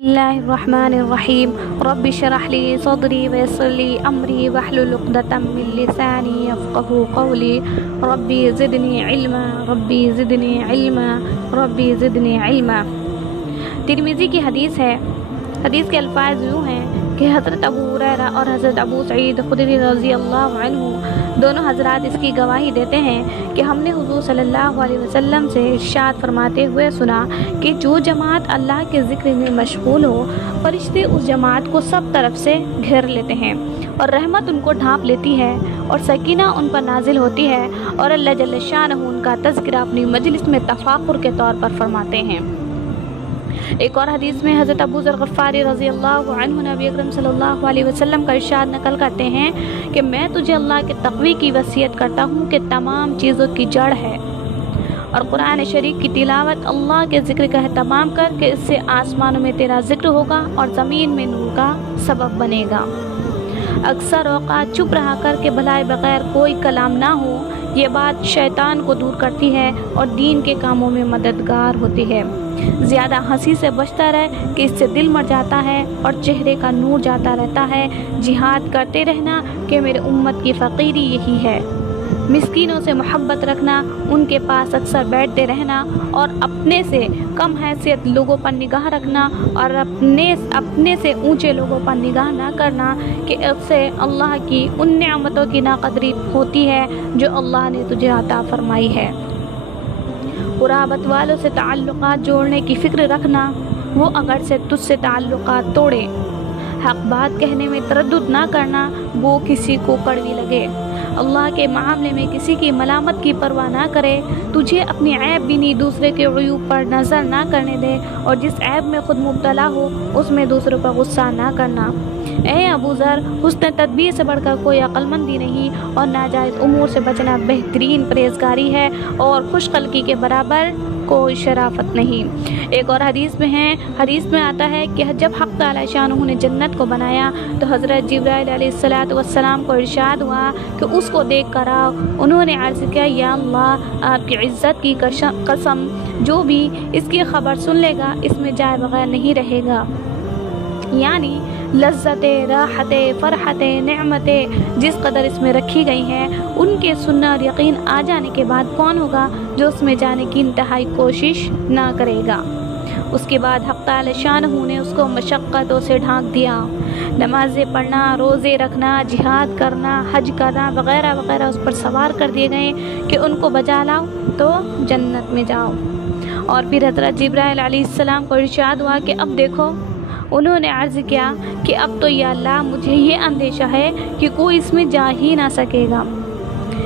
اللہ الرحمن الرحیم رب اشرح لی صدری ویسر لی امری واحلل عقدۃ من لسانی یفقہوا قولی ربی زدنی علما ربی زدنی علما ربی زدنی علما۔ ترمذی کی حدیث ہے۔ حدیث کے الفاظ یوں ہیں کہ حضرت ابو ہریرہ اور حضرت ابو سعید خدری رضی اللہ عنہ دونوں حضرات اس کی گواہی دیتے ہیں کہ ہم نے حضور صلی اللہ علیہ وسلم سے ارشاد فرماتے ہوئے سنا کہ جو جماعت اللہ کے ذکر میں مشغول ہو، فرشتے اس جماعت کو سب طرف سے گھیر لیتے ہیں اور رحمت ان کو ڈھانپ لیتی ہے اور سکینہ ان پر نازل ہوتی ہے اور اللہ جل شانہ ان کا تذکرہ اپنی مجلس میں تفاخر کے طور پر فرماتے ہیں۔ ایک اور حدیث میں حضرت ابو ذر غفاری رضی اللہ عنہ نبی اکرم صلی اللہ علیہ وسلم کا ارشاد نقل کرتے ہیں کہ میں تجھے اللہ کے تقوی کی وصیت کرتا ہوں کہ تمام چیزوں کی جڑ ہے، اور قرآن شریف کی تلاوت اللہ کے ذکر کا اہتمام کر کہ اس سے آسمانوں میں تیرا ذکر ہوگا اور زمین میں نور کا سبب بنے گا۔ اکثر اوقات چپ رہا کر کے بھلائے بغیر کوئی کلام نہ ہو، یہ بات شیطان کو دور کرتی ہے اور دین کے کاموں میں مددگار ہوتی ہے۔ زیادہ ہنسی سے بچتا رہے کہ اس سے دل مر جاتا ہے اور چہرے کا نور جاتا رہتا ہے۔ جہاد کرتے رہنا کہ میرے امت کی فقیری یہی ہے۔ مسکینوں سے محبت رکھنا، ان کے پاس اکثر بیٹھتے رہنا اور اپنے سے کم حیثیت لوگوں پر نگاہ رکھنا اور اپنے سے اونچے لوگوں پر نگاہ نہ کرنا کہ اس سے اللہ کی ان نعمتوں کی ناقدری ہوتی ہے جو اللہ نے تجھے عطا فرمائی ہے۔ قرابت والوں سے تعلقات جوڑنے کی فکر رکھنا، وہ اگر سے تجھ سے تعلقات توڑے۔ حق بات کہنے میں تردد نہ کرنا، وہ کسی کو کڑوی لگے۔ اللہ کے معاملے میں کسی کی ملامت کی پرواہ نہ کرے، تجھے اپنی عیب بینی دوسرے کے عیوب پر نظر نہ کرنے دے، اور جس عیب میں خود مبتلا ہو اس میں دوسروں پر غصہ نہ کرنا۔ اے ابو ذر، حسن تدبیر سے بڑھ کر کوئی عقل مندی نہیں، اور ناجائز امور سے بچنا بہترین پرہیزگاری ہے، اور خوش خلقی کے برابر کوئی شرافت نہیں۔ ایک اور حدیث میں آتا ہے کہ جب حق تعالی شانہ نے جنت کو بنایا تو حضرت جبرائیل علیہ السلام کو ارشاد ہوا کہ اس کو دیکھ کر آؤ۔ انہوں نے عرض کیا، یا اللہ، آپ کی عزت کی قسم، جو بھی اس کی خبر سن لے گا اس میں جائے بغیر نہیں رہے گا۔ یعنی لذتیں، راحتیں، فرحتیں، نعمتیں جس قدر اس میں رکھی گئی ہیں، ان کے سننا اور یقین آ جانے کے بعد کون ہوگا جو اس میں جانے کی انتہائی کوشش نہ کرے گا۔ اس کے بعد حق تعالی شانہ نے اس کو مشقتوں سے ڈھانک دیا۔ نمازیں پڑھنا، روزے رکھنا، جہاد کرنا، حج کرنا وغیرہ وغیرہ اس پر سوار کر دیے گئے کہ ان کو بجا لاؤ تو جنت میں جاؤ۔ اور پھر حضرت جبرائیل علیہ السلام کو ارشاد ہوا کہ اب دیکھو۔ انہوں نے عرض کیا کہ اب تو یا اللہ، مجھے یہ اندیشہ ہے کہ کوئی اس میں جا ہی نہ سکے گا۔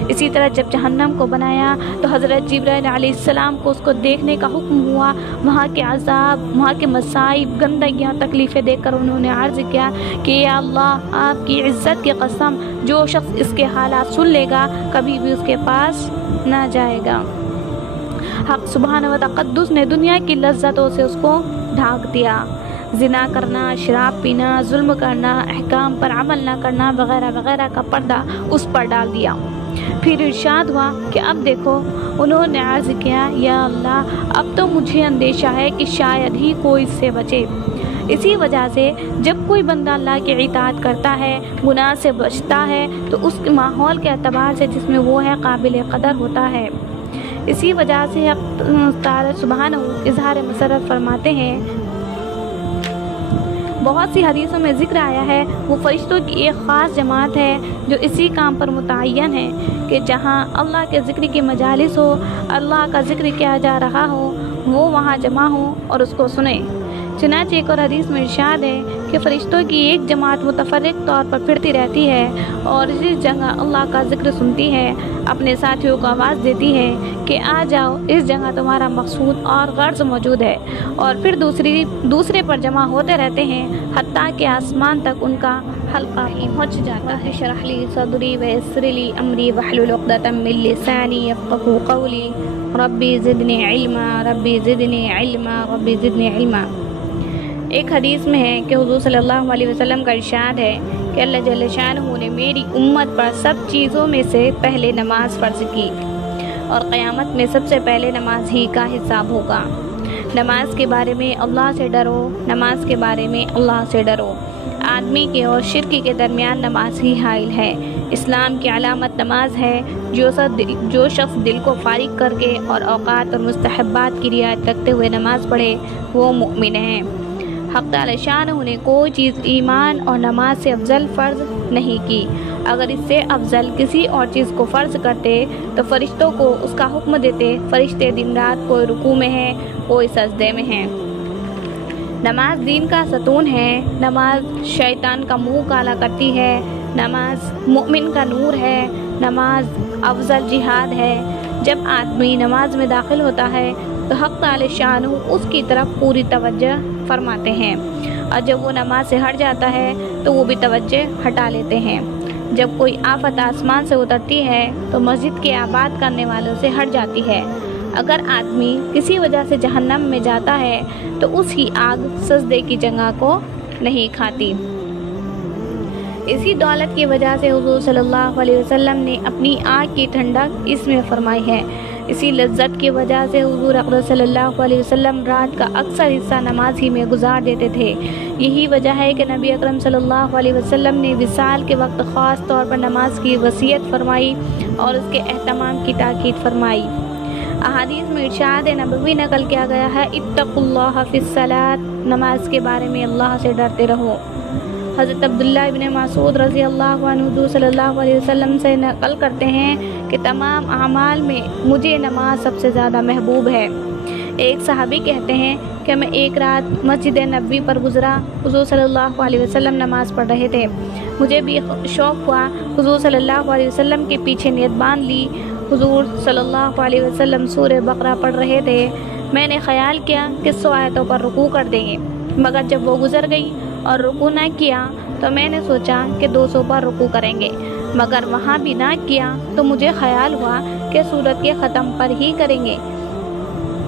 اسی طرح جب جہنم کو بنایا تو حضرت جبرائیل علیہ السلام کو اس کو دیکھنے کا حکم ہوا۔ وہاں کے عذاب، وہاں کے مصائب، گندگیاں، تکلیفیں دیکھ کر انہوں نے عرض کیا کہ یا اللہ، آپ کی عزت کی قسم، جو شخص اس کے حالات سن لے گا کبھی بھی اس کے پاس نہ جائے گا۔ حق سبحانہ و تقدس نے دنیا کی لذتوں سے اس کو ڈھانک دیا۔ زنا کرنا، شراب پینا، ظلم کرنا، احکام پر عمل نہ کرنا وغیرہ وغیرہ کا پردہ اس پر ڈال دیا۔ پھر ارشاد ہوا کہ اب دیکھو۔ انہوں نے عرض کیا، یا اللہ، اب تو مجھے اندیشہ ہے کہ شاید ہی کوئی اس سے بچے۔ اسی وجہ سے جب کوئی بندہ اللہ کی اطاعت کرتا ہے، گناہ سے بچتا ہے، تو اس کے ماحول کے اعتبار سے جس میں وہ ہے قابل قدر ہوتا ہے۔ اسی وجہ سے تعالی سبحانہ اظہار مسرت فرماتے ہیں۔ بہت سی حدیثوں میں ذکر آیا ہے، وہ فرشتوں کی ایک خاص جماعت ہے جو اسی کام پر متعین ہے کہ جہاں اللہ کے ذکر کی مجالس ہو، اللہ کا ذکر کیا جا رہا ہو، وہ وہاں جمع ہوں اور اس کو سنیں۔ چنانچہ ایک اور حدیث میں ارشاد ہے کہ فرشتوں کی ایک جماعت متفرق طور پر پھرتی رہتی ہے اور جس جگہ اللہ کا ذکر سنتی ہے اپنے ساتھیوں کو آواز دیتی ہے کہ آ جاؤ، اس جگہ تمہارا مقصود اور غرض موجود ہے، اور پھر دوسرے پر جمع ہوتے رہتے ہیں حتیٰ کہ آسمان تک ان کا حلقہ پہنچ جاتا ہے۔ اشرح لی صدری ویسر لی امری واحلل عقدۃ من لسانی یفقہوا قولی ربی زدنی علما ربی زدنی علما ربی زدنی علما۔ ایک حدیث میں ہے کہ حضور صلی اللہ علیہ وسلم کا ارشاد ہے کہ اللہ جل شانہ نے میری امت پر سب چیزوں میں سے پہلے نماز فرض کی، اور قیامت میں سب سے پہلے نماز ہی کا حساب ہوگا۔ نماز کے بارے میں اللہ سے ڈرو، نماز کے بارے میں اللہ سے ڈرو۔ آدمی کے اور شرک کے درمیان نماز ہی حائل ہے۔ اسلام کی علامت نماز ہے۔ جو شخص دل کو فارغ کر کے اور اوقات اور مستحبات کی رعایت رکھتے ہوئے نماز پڑھے وہ مومن ہے۔ حق تعالی شانہ نے کوئی چیز ایمان اور نماز سے افضل فرض نہیں کی۔ اگر اس سے افضل کسی اور چیز کو فرض کرتے تو فرشتوں کو اس کا حکم دیتے۔ فرشتے دن رات کوئی رکوع میں ہیں، کوئی سجدے میں ہیں۔ نماز دین کا ستون ہے۔ نماز شیطان کا منہ کالا کرتی ہے۔ نماز مومن کا نور ہے۔ نماز افضل جہاد ہے۔ جب آدمی نماز میں داخل ہوتا ہے تو حق تعالی شانہ اس کی طرف پوری توجہ فرماتے ہیں، اور جب وہ نماز سے ہٹ جاتا ہے تو وہ بھی توجہ ہٹا لیتے ہیں۔ جب کوئی آفت آسمان سے اترتی ہے تو مسجد کے آباد کرنے والوں سے ہٹ جاتی ہے۔ اگر آدمی کسی وجہ سے جہنم میں جاتا ہے تو اس کی آگ سجدے کی جگہ کو نہیں کھاتی۔ اسی دولت کی وجہ سے حضور صلی اللہ علیہ وسلم نے اپنی آنکھ کی ٹھنڈک اس میں فرمائی ہے۔ اسی لذت کی وجہ سے حضور اکرم صلی اللہ علیہ وسلم رات کا اکثر حصہ نماز ہی میں گزار دیتے تھے۔ یہی وجہ ہے کہ نبی اکرم صلی اللہ علیہ وسلم نے وصال کے وقت خاص طور پر نماز کی وصیت فرمائی اور اس کے اہتمام کی تاکید فرمائی۔ احادیث میں ارشاد نبوی نقل کیا گیا ہے، اتقوا اللہ فی الصلاۃ، نماز کے بارے میں اللہ سے ڈرتے رہو۔ حضرت عبداللہ ابن مسعود رضی اللہ عنہ حضور صلی اللہ علیہ وسلم سے نقل کرتے ہیں کہ تمام اعمال میں مجھے نماز سب سے زیادہ محبوب ہے۔ ایک صحابی کہتے ہیں کہ میں ایک رات مسجد نبوی پر گزرا، حضور صلی اللہ علیہ وسلم نماز پڑھ رہے تھے۔ مجھے بھی شوق ہوا، حضور صلی اللہ علیہ وسلم کے پیچھے نیت باندھ لی۔ حضور صلی اللہ علیہ وسلم سورہ بقرہ پڑھ رہے تھے۔ میں نے خیال کیا کہ 100 آیتوں پر رکوع کر دیں گے، مگر جب وہ گزر گئی اور رکوع نہ کیا تو میں نے سوچا کہ 200 پر رکوع کریں گے، مگر وہاں بھی نہ کیا تو مجھے خیال ہوا کہ سورت کے ختم پر ہی کریں گے۔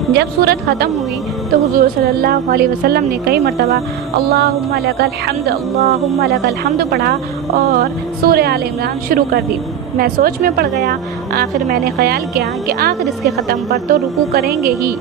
جب سورت ختم ہوئی تو حضور صلی اللہ علیہ وسلم نے کئی مرتبہ اللہم لک الحمد اللہم لک الحمد پڑھا اور سورہ آل عمران شروع کر دی۔ میں سوچ میں پڑ گیا۔ آخر میں نے خیال کیا کہ آخر اس کے ختم پر تو رکوع کریں گے ہی۔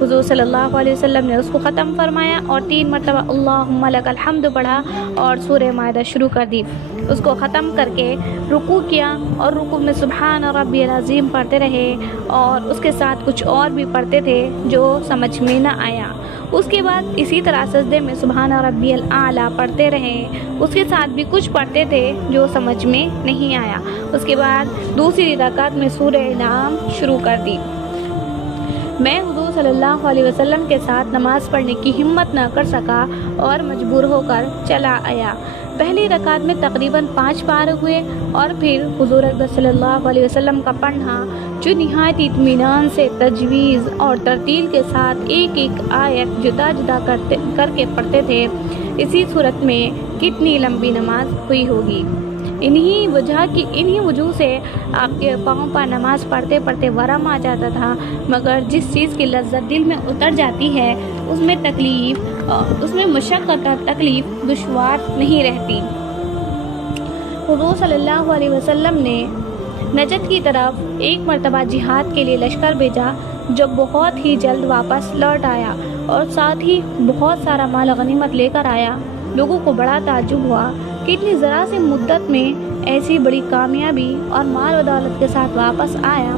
حضور صلی اللہ علیہ وسلم نے اس کو ختم فرمایا اور 3 مرتبہ اللہم لک الحمد پڑھا اور سورہ مائدہ شروع کر دی۔ اس کو ختم کر کے رکوع کیا اور رکوع میں سبحان ربی العظیم پڑھتے رہے اور اس کے ساتھ کچھ اور بھی پڑھتے تھے جو سمجھ میں نہ آیا۔ اس کے بعد اسی طرح سجدے میں سبحان ربی الاعلیٰ پڑھتے رہے، اس کے ساتھ بھی کچھ پڑھتے تھے جو سمجھ میں نہیں آیا۔ اس کے بعد دوسری رکعت میں سورہ انعام شروع کر دی۔ میں حضور صلی اللہ علیہ وسلم کے ساتھ نماز پڑھنے کی ہمت نہ کر سکا اور مجبور ہو کر چلا آیا۔ پہلی رکعت میں تقریباً 5 پارے ہوئے اور پھر حضور اکرم صلی اللہ علیہ وسلم کا پڑھنا جو نہایت اطمینان سے تجویز اور ترتیل کے ساتھ ایک ایک آیت جدا جدا کر کے پڑھتے تھے، اسی صورت میں کتنی لمبی نماز ہوئی ہوگی۔ انہی وجوہ سے آپ کے پاؤں پر نماز پڑھتے پڑھتے ورم آ جاتا تھا، مگر جس چیز کی لذت دل میں اتر جاتی ہے اس میں مشقت اور تکلیف دشوار نہیں رہتی۔ حضور صلی اللہ علیہ وسلم نے نجد کی طرف ایک مرتبہ جہاد کے لیے لشکر بھیجا جو بہت ہی جلد واپس لوٹ آیا اور ساتھ ہی بہت سارا مال غنیمت لے کر آیا۔ لوگوں کو بڑا تعجب ہوا کہ اتنی ذرا سی مدت میں ایسی بڑی کامیابی اور مال و دولت کے ساتھ واپس آیا۔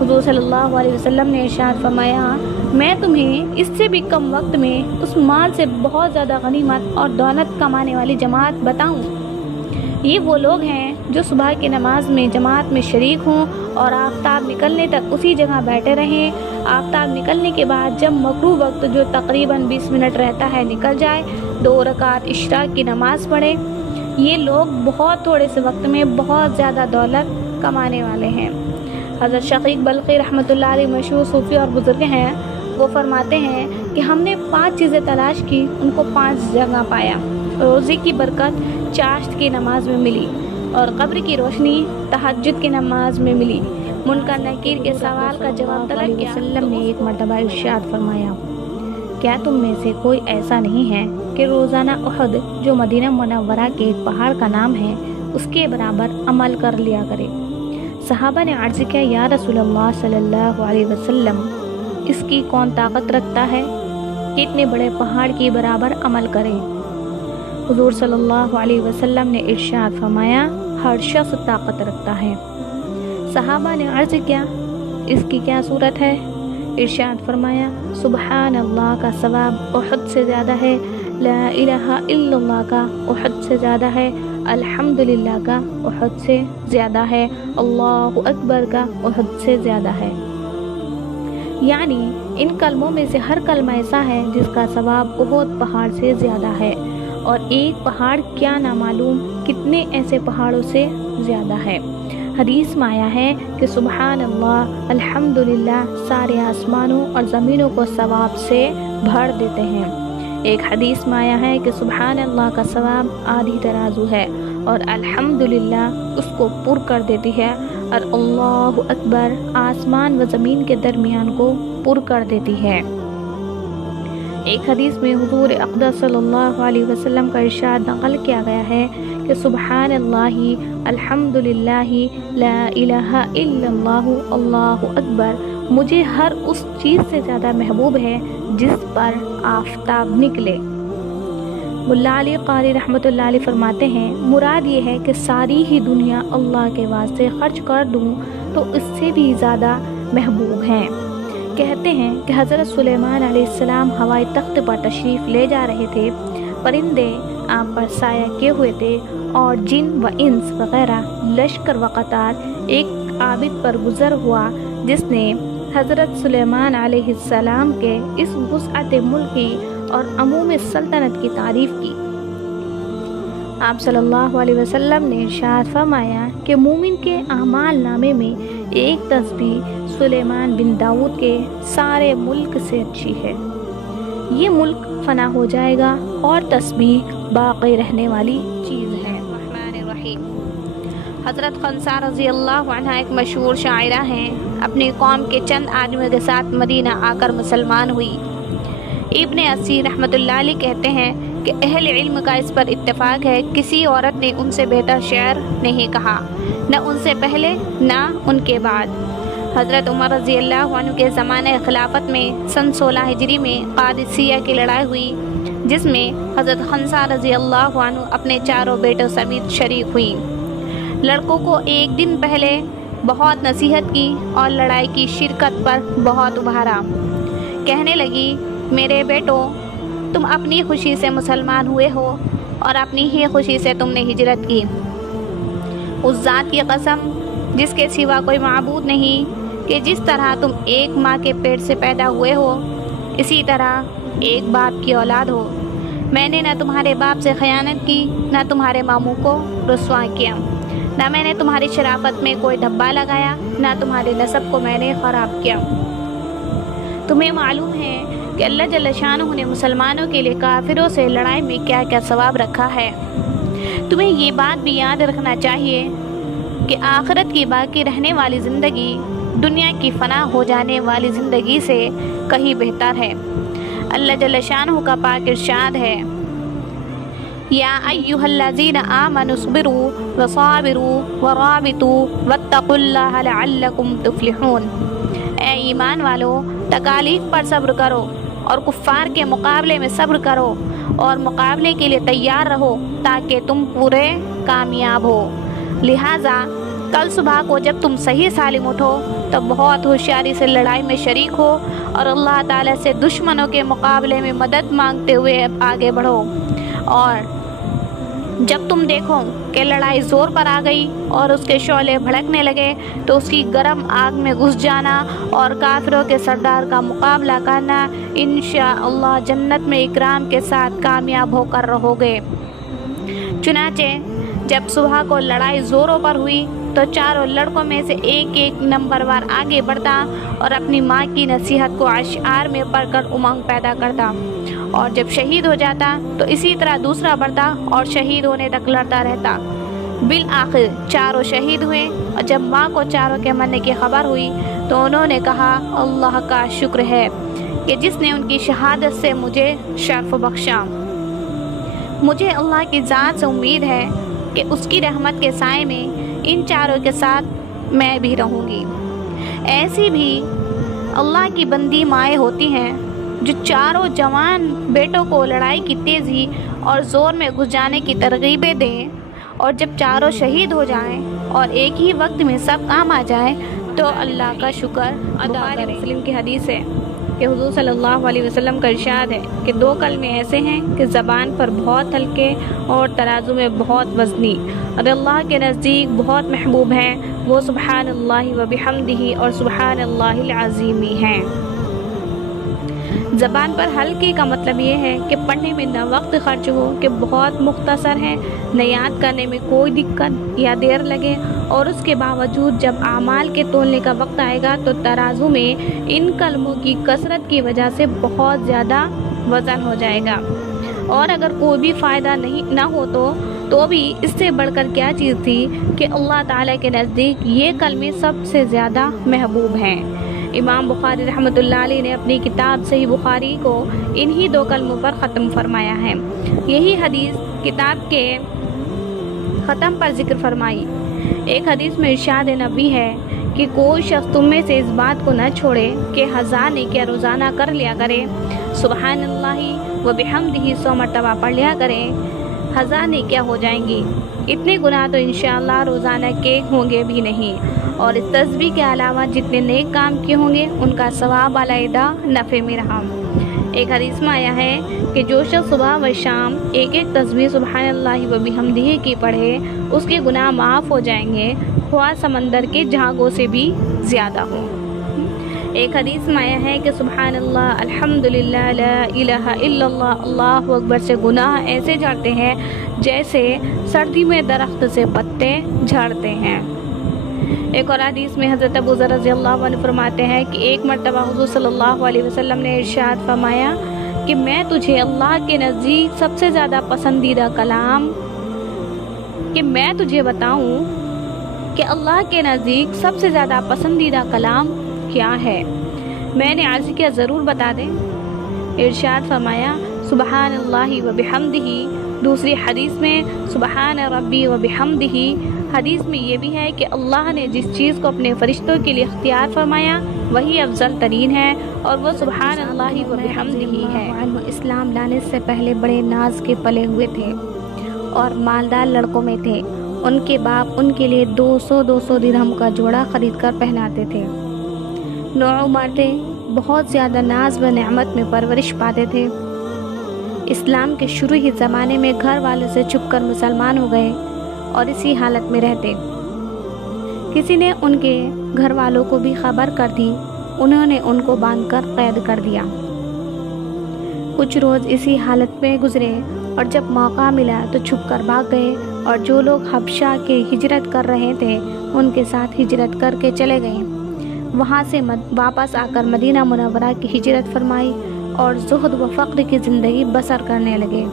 حضور صلی اللہ علیہ وسلم نے ارشاد فرمایا، میں تمہیں اس سے بھی کم وقت میں اس مال سے بہت زیادہ غنیمت اور دولت کمانے والی جماعت بتاؤں؟ یہ وہ لوگ ہیں جو صبح کی نماز میں جماعت میں شریک ہوں اور آفتاب نکلنے تک اسی جگہ بیٹھے رہیں۔ آفتاب نکلنے کے بعد جب مغرب وقت جو تقریباً 20 منٹ رہتا ہے نکل جائے، 2 رکعت اشراق کی نماز پڑھے۔ یہ لوگ بہت تھوڑے سے وقت میں بہت زیادہ دولت کمانے والے ہیں۔ حضرت شقیق بلخی رحمۃ اللہ علیہ مشہور صوفی اور بزرگ ہیں، وہ فرماتے ہیں کہ ہم نے 5 چیزیں تلاش کی، ان کو 5 جگہ پایا۔ روزے کی برکت چاشت کی نماز میں ملی اور قبر کی روشنی تہجد کی نماز میں ملی۔ منکر نکیر کے سوال کا جواب طلب کیا۔ وسلم نے ایک مرتبہ ارشاد فرمایا، کیا تم میں سے کوئی ایسا نہیں ہے کہ روزانہ احد جو مدینہ منورہ کے ایک پہاڑ کا نام ہے اس کے برابر عمل کر لیا کرے؟ صحابہ نے عرض کیا، یا رسول اللہ صلی اللہ علیہ وسلم، اس کی کون طاقت رکھتا ہے؟ کہ اتنے بڑے پہاڑ کی برابر عمل کریں۔ حضور صلی اللہ علیہ وسلم نے ارشاد فرمایا، ہر شخص طاقت رکھتا ہے۔ صحابہ نے عرض کیا، اس کی کیا صورت ہے؟ ارشاد فرمایا، سبحان اللہ کا ثواب احد سے زیادہ ہے، لا الہ الا اللہ کا احد سے زیادہ ہے، الحمدللہ کا احد سے زیادہ ہے، اللہ اکبر کا احد سے زیادہ ہے۔ یعنی ان کلموں میں سے ہر کلمہ ایسا ہے جس کا ثواب احد پہاڑ سے زیادہ ہے، اور ایک پہاڑ کیا نامعلوم کتنے ایسے پہاڑوں سے زیادہ ہے۔ حدیث میں آیا ہے کہ سبحان اللہ الحمدللہ سارے آسمانوں اور زمینوں کو ثواب سے بھر دیتے ہیں۔ ایک حدیث میں آیا ہے کہ سبحان اللہ کا ثواب آدھی ترازو ہے، اور الحمدللہ اس کو پر کر دیتی ہے، اور اللہ اکبر آسمان و زمین کے درمیان کو پر کر دیتی ہے۔ ایک حدیث میں حضور اقدس صلی اللہ علیہ وسلم کا ارشاد نقل کیا گیا ہے کہ سبحان اللہ الحمدللہ لا الہ الا اللہ اللہ اکبر مجھے ہر اس چیز سے زیادہ محبوب ہے جس پر آفتاب نکلے۔ ملا علی قاری رحمۃ اللہ علیہ فرماتے ہیں، مراد یہ ہے کہ ساری ہی دنیا اللہ کے واسطے خرچ کر دوں تو اس سے بھی زیادہ محبوب ہیں۔ کہتے ہیں کہ حضرت سلیمان علیہ السلام ہوائی تخت پر تشریف لے جا رہے تھے، پرندے آپ پر سایہ کیے ہوئے تھے، اور جن و انس وغیرہ لشکر و قطار ایک عابد پر گزر ہوا جس نے حضرت سلیمان علیہ السلام کے اس وسعت ملکی اور عموم سلطنت کی تعریف کی۔ آپ صلی اللہ علیہ وسلم نے ارشاد فرمایا کہ مومن کے اعمال نامے میں ایک تسبیح سلیمان بن داؤد کے سارے ملک سے اچھی ہے۔ یہ ملک فنا ہو جائے گا اور تسبیح باقی رہنے والی چیز ہے۔ الرحمن الرحیم۔ حضرت خنسا رضی اللہ عنہ ایک مشہور شاعرہ ہیں، اپنی قوم کے چند آدمیوں کے ساتھ مدینہ آ کر مسلمان ہوئی۔ ابن اسیر رحمۃ اللہ علیہ کہتے ہیں کہ اہل علم کا اس پر اتفاق ہے، کسی عورت نے ان سے بہتر شعر نہیں کہا، نہ ان سے پہلے نہ ان کے بعد۔ حضرت عمر رضی اللہ عنہ کے زمانہ خلافت میں سن 16 ہجری میں قادسیہ کی لڑائی ہوئی، جس میں حضرت خنسا رضی اللہ عنہ اپنے چاروں بیٹوں سمیت شریک ہوئیں۔ لڑکوں کو ایک دن پہلے بہت نصیحت کی اور لڑائی کی شرکت پر بہت ابھارا۔ کہنے لگی، میرے بیٹوں، تم اپنی خوشی سے مسلمان ہوئے ہو اور اپنی ہی خوشی سے تم نے ہجرت کی۔ اس ذات کی قسم جس کے سوا کوئی معبود نہیں کہ جس طرح تم ایک ماں کے پیٹ سے پیدا ہوئے ہو، اسی طرح ایک باپ کی اولاد ہو۔ میں نے نہ تمہارے باپ سے خیانت کی، نہ تمہارے ماموں کو رسوا کیا، نہ میں نے تمہاری شرافت میں کوئی دھبا لگایا، نہ تمہارے نسب کو میں نے خراب کیا۔ تمہیں معلوم ہے کہ اللہ جل شانہ نے مسلمانوں کے لیے کافروں سے لڑائی میں کیا کیا ثواب رکھا ہے۔ تمہیں یہ بات بھی یاد رکھنا چاہیے کہ آخرت کی باقی رہنے والی زندگی دنیا کی فنا ہو جانے والی زندگی سے کہیں بہتر ہے۔ اللہ جل شانہ کا پاک ارشاد ہے، یا ایھا الذین آمنوا اصبروا وصابروا ورابطوا واتقوا اللہ لعلکم تفلحون۔ اے ایمان والو، تکالیف پر صبر کرو اور کفار کے مقابلے میں صبر کرو اور مقابلے کے لیے تیار رہو تاکہ تم پورے کامیاب ہو۔ لہٰذا کل صبح کو جب تم صحیح سالم اٹھو تو بہت ہوشیاری سے لڑائی میں شریک ہو اور اللہ تعالیٰ سے دشمنوں کے مقابلے میں مدد مانگتے ہوئے آگے بڑھو، اور جب تم دیکھو کہ لڑائی زور پر آ گئی اور اس کے شعلے بھڑکنے لگے تو اس کی گرم آگ میں گھس جانا اور کافروں کے سردار کا مقابلہ کرنا، انشاءاللہ جنت میں اکرام کے ساتھ کامیاب ہو کر رہو گے۔ چنانچہ جب صبح کو لڑائی زوروں پر ہوئی تو چاروں لڑکوں میں سے ایک ایک نمبر وار آگے بڑھتا اور اپنی ماں کی نصیحت کو اشعار میں پڑھ کر امنگ پیدا کرتا، اور جب شہید ہو جاتا تو اسی طرح دوسرا بڑھتا اور شہید ہونے تک لڑتا رہتا۔ بالآخر چاروں شہید ہوئے، اور جب ماں کو چاروں کے مرنے کی خبر ہوئی تو انہوں نے کہا، اللہ کا شکر ہے کہ جس نے ان کی شہادت سے مجھے شرف بخشا۔ مجھے اللہ کی ذات سے امید ہے کہ اس کی رحمت کے سائے میں ان چاروں کے ساتھ میں بھی رہوں گی۔ ایسی بھی اللہ کی بندی مائیں ہوتی ہیں جو چاروں جوان بیٹوں کو لڑائی کی تیزی اور زور میں گھس جانے کی ترغیبیں دیں، اور جب چاروں شہید ہو جائیں اور ایک ہی وقت میں سب کام آ جائیں تو اللہ کا شکر ادا کریں۔ مسلم کی حدیث ہے کہ حضور صلی اللہ علیہ وسلم کا ارشاد ہے کہ 2 کلمے ایسے ہیں کہ زبان پر بہت ہلکے اور ترازو میں بہت وزنی اور اللہ کے نزدیک بہت محبوب ہیں، وہ سبحان اللہ و بحمدہ اور سبحان اللہ العظیم ہیں۔ زبان پر ہلکے کا مطلب یہ ہے کہ پڑھنے میں نہ وقت خرچ ہو، کہ بہت مختصر ہے، نہ یاد کرنے میں کوئی دقت یا دیر لگے، اور اس کے باوجود جب اعمال کے تولنے کا وقت آئے گا تو ترازو میں ان کلموں کی کثرت کی وجہ سے بہت زیادہ وزن ہو جائے گا، اور اگر کوئی بھی فائدہ نہ ہو تو بھی اس سے بڑھ کر کیا چیز تھی کہ اللہ تعالیٰ کے نزدیک یہ کلمے سب سے زیادہ محبوب ہیں۔ امام بخاری رحمۃ اللہ علیہ نے اپنی کتاب صحیح بخاری کو انہی 2 کلموں پر ختم فرمایا ہے۔ یہی حدیث کتاب کے ختم پر ذکر فرمائی۔ ایک حدیث میں ارشاد نبی ہے کہ کوئی شخص تم میں سے اس بات کو نہ چھوڑے کہ 1000 نیکیاں روزانہ کر لیا کرے، سبحان اللہ و بحمدہ 100 مرتبہ پڑھ لیا کرے، 1000 نیکیاں ہو جائیں گی۔ اتنے گناہ تو انشاءاللہ روزانہ کے ہوں گے بھی نہیں، اور اس تسبیح کے علاوہ جتنے نیک کام کیے ہوں گے ان کا ثواب علیحدہ نفع میں رہا۔ ایک حدیث میں آیا ہے کہ جو شخص صبح و شام ایک تسبیح سبحان اللہ و بحمدہ کی پڑھے اس کے گناہ معاف ہو جائیں گے، خواہ سمندر کے جھاگوں سے بھی زیادہ ہوں۔ ایک حدیث میں آیا ہے کہ سبحان اللہ الحمدللہ لا الہ الا اللہ اللہ اکبر سے گناہ ایسے جھڑتے ہیں جیسے سردی میں درخت سے پتے جھڑتے ہیں۔ ایک اور حدیث میں حضرت ابو ذر رضی اللہ عنہ فرماتے ہیں کہ ایک مرتبہ حضور صلی اللہ علیہ وسلم نے ارشاد فرمایا کہ میں تجھے اللہ کے نزدیک سب سے زیادہ پسندیدہ کلام، کہ میں تجھے بتاؤں کہ اللہ کے نزدیک سب سے زیادہ پسندیدہ کلام کیا ہے؟ میں نے عرض کیا ضرور بتا دیں۔ ارشاد فرمایا سبحان اللہ و بحمدہ، دوسری حدیث میں سبحان ربی و بحمدہ۔ حدیث میں یہ بھی ہے کہ اللہ نے جس چیز کو اپنے فرشتوں کے لیے اختیار فرمایا وہی افضل ترین ہے، اور وہ سبحان اللہ و بحمدہ ہے۔ اسلام لانے سے پہلے بڑے ناز کے پلے ہوئے تھے اور مالدار لڑکوں میں تھے۔ ان کے باپ ان کے لیے 200 درہم کا جوڑا خرید کر پہناتے تھے۔ نوع مردیں بہت زیادہ ناز و نعمت میں پرورش پاتے تھے۔ اسلام کے شروعی زمانے میں گھر والوں سے چھپ کر مسلمان ہو گئے اور اسی حالت میں رہتے۔ کسی نے ان کے گھر والوں کو بھی خبر کر دی، انہوں نے ان کو باندھ کر قید کر دیا۔ کچھ روز اسی حالت میں گزرے اور جب موقع ملا تو چھپ کر بھاگ گئے، اور جو لوگ حبشہ کی ہجرت کر رہے تھے ان کے ساتھ ہجرت کر کے چلے گئے۔ وہاں سے واپس آ کر مدینہ منورہ کی ہجرت فرمائی اور زہد و فقر کی زندگی بسر کرنے لگے۔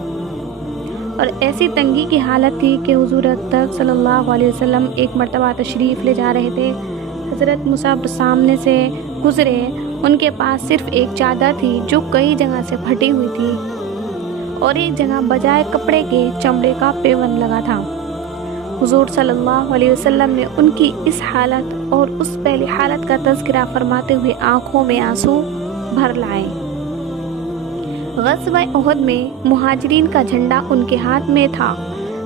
اور ایسی تنگی کی حالت تھی کہ حضور اکرم صلی اللہ علیہ وسلم ایک مرتبہ تشریف لے جا رہے تھے۔ حضرت مصعب سامنے سے گزرے، ان کے پاس صرف ایک چادر تھی جو کئی جگہ سے پھٹی ہوئی تھی، اور ایک جگہ بجائے کپڑے کے چمڑے کا پیوند لگا تھا۔ حضور صلی اللہ علیہ وسلم نے ان کی اس حالت اور اس پہلی حالت کا تذکرہ فرماتے ہوئے آنکھوں میں آنسو بھر لائے۔ غزوہ احد میں مہاجرین کا جھنڈا ان کے ہاتھ میں تھا۔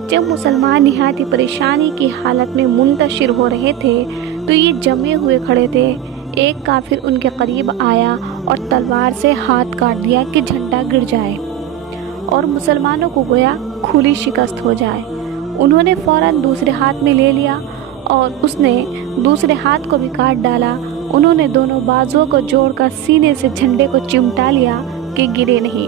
جب مسلمان نہایت پریشانی کی حالت میں منتشر ہو رہے تھے تو یہ جمے ہوئے کھڑے تھے۔ ایک کافر ان کے قریب آیا اور تلوار سے ہاتھ کاٹ دیا کہ جھنڈا گر جائے اور مسلمانوں کو گویا کھلی شکست ہو جائے۔ انہوں نے فوراً دوسرے ہاتھ میں لے لیا اور اس نے دوسرے ہاتھ کو بھی کاٹ ڈالا۔ انہوں نے دونوں بازوؤں کو جوڑ کر سینے سے جھنڈے کو چمٹا لیا کہ گرے نہیں۔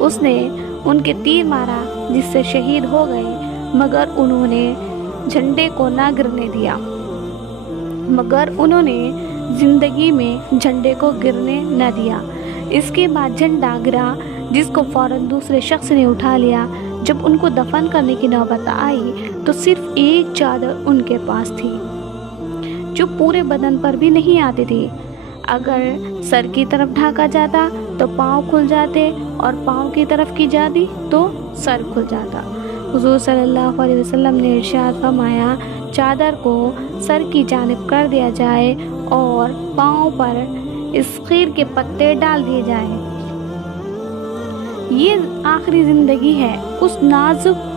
اس نے ان کے تیر مارا جس سے شہید ہو گئے، مگر انہوں نے جھنڈے کو نہ گرنے دیا، مگر انہوں نے زندگی میں جھنڈے کو گرنے نہ دیا۔ اس کے بعد جھنڈا گرا جس کو فوراً دوسرے شخص نے اٹھا لیا۔ جب ان کو دفن کرنے کی نوبت آئی تو صرف ایک چادر ان کے پاس تھی جو پورے بدن پر بھی نہیں آتی تھی۔ اگر سر کی طرف ڈھانکا جاتا تو پاؤں کھل جاتے اور پاؤں کی طرف کی جاتی تو سر کھل جاتا۔ حضور صلی اللہ علیہ وسلم نے ارشاد فرمایا چادر کو سر کی جانب کر دیا جائے اور پاؤں پر اسخیر کے پتے ڈال دیے جائیں۔ یہ آخری زندگی ہے اس نازک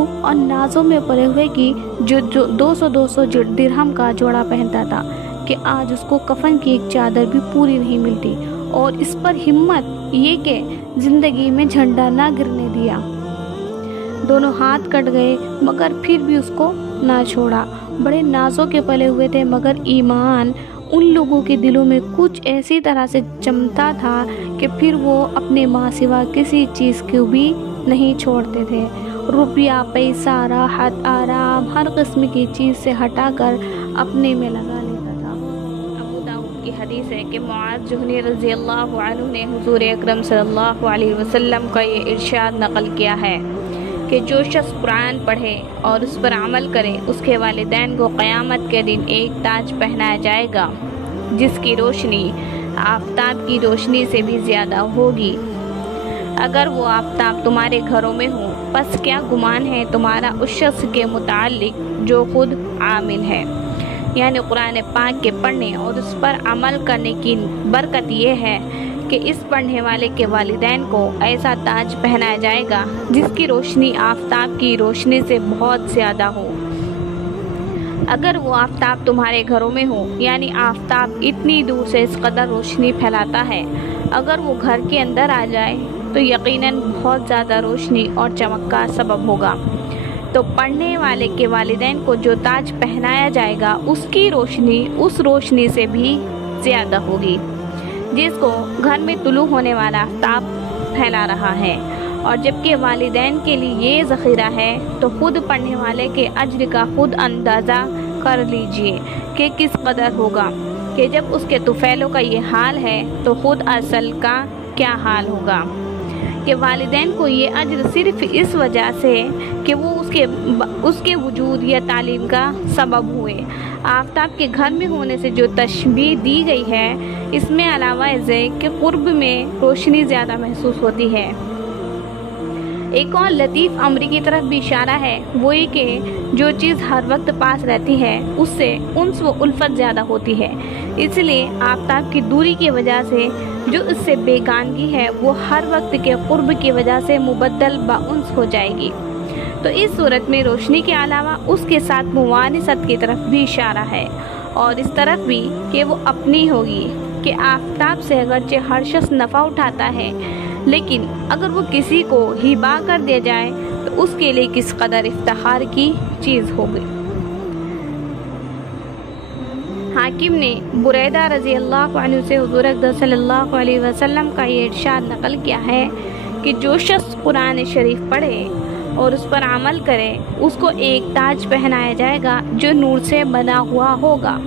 اور نازوں میں پلے ہوئے کی جو 200 درہم کا جوڑا پہنتا تھا کہ آج اس کو کفن کی ایک چادر بھی پوری نہیں ملتی، اور اس پر ہمت یہ کہ زندگی میں جھنڈا نہ گرنے دیا۔ دونوں ہاتھ کٹ گئے مگر پھر بھی اس کو نہ چھوڑا۔ بڑے نازوں کے پلے ہوئے تھے مگر ایمان ان لوگوں کے دلوں میں کچھ ایسی طرح سے چمتا تھا کہ پھر وہ اپنے ماں سوا کسی چیز کو بھی نہیں چھوڑتے تھے۔ روپیہ، پیسہ، راحت، آرام، ہر قسم کی چیز سے ہٹا کر اپنے میں لگا لیتا تھا۔ ابو داؤد کی حدیث ہے کہ معاذ جہنی رضی اللہ عنہ نے حضور اکرم صلی اللہ علیہ وسلم کا یہ ارشاد نقل کیا ہے کہ جو شخص قرآن پڑھے اور اس پر عمل کرے اس کے والدین کو قیامت کے دن ایک تاج پہنایا جائے گا جس کی روشنی آفتاب کی روشنی سے بھی زیادہ ہوگی۔ اگر وہ آفتاب تمہارے گھروں میں ہوں پس کیا گمان ہے تمہارا اس شخص کے متعلق جو خود عامل ہے۔ یعنی قرآن پاک کے پڑھنے اور اس پر عمل کرنے کی برکت یہ ہے کہ اس پڑھنے والے کے والدین کو ایسا تاج پہنایا جائے گا جس کی روشنی آفتاب کی روشنی سے بہت زیادہ ہو۔ اگر وہ آفتاب تمہارے گھروں میں ہو یعنی آفتاب اتنی دور سے اس قدر روشنی پھیلاتا ہے، اگر وہ گھر کے اندر آ جائے تو یقیناً بہت زیادہ روشنی اور چمک کا سبب ہوگا۔ تو پڑھنے والے کے والدین کو جو تاج پہنایا جائے گا اس کی روشنی اس روشنی سے بھی زیادہ ہوگی جس کو گھر میں طلوع ہونے والا آفتاب پھیلا رہا ہے۔ اور جبکہ والدین کے لیے یہ ذخیرہ ہے تو خود پڑھنے والے کے اجر کا خود اندازہ کر لیجئے کہ کس قدر ہوگا، کہ جب اس کے طفیلوں کا یہ حال ہے تو خود اصل کا کیا حال ہوگا، کہ والدین کو یہ اجر صرف اس وجہ سے کہ وہ اس کے وجود یا تعلیم کا سبب ہوئے۔ آفتاب کے گھر میں ہونے سے جو تشبیہ دی گئی ہے اس میں علاوہ ازیں کہ قرب میں روشنی زیادہ محسوس ہوتی ہے، ایک اور لطیف امر کی طرف بھی اشارہ ہے، وہ یہ کہ جو چیز ہر وقت پاس رہتی ہے اس سے انس و الفت زیادہ ہوتی ہے، اس لیے آفتاب کی دوری کی وجہ سے جو اس سے بیگانگی ہے وہ ہر وقت کے قرب کی وجہ سے مبدل بانس ہو جائے گی۔ تو اس صورت میں روشنی کے علاوہ اس کے ساتھ موانست کی طرف بھی اشارہ ہے، اور اس طرف بھی کہ وہ اپنی ہوگی، کہ آفتاب سے اگرچہ ہر شخص نفع اٹھاتا ہے لیکن اگر وہ کسی کو ہبا کر دیا جائے تو اس کے لیے کس قدر افتخار کی چیز ہوگی۔ حاکم نے بریدہ رضی اللہ عنہ سے حضور اکرم صلی اللہ علیہ وسلم کا یہ ارشاد نقل کیا ہے کہ جو شخص قرآن شریف پڑھے اور اس پر عمل کرے اس کو ایک تاج پہنایا جائے گا جو نور سے بنا ہوا ہوگا،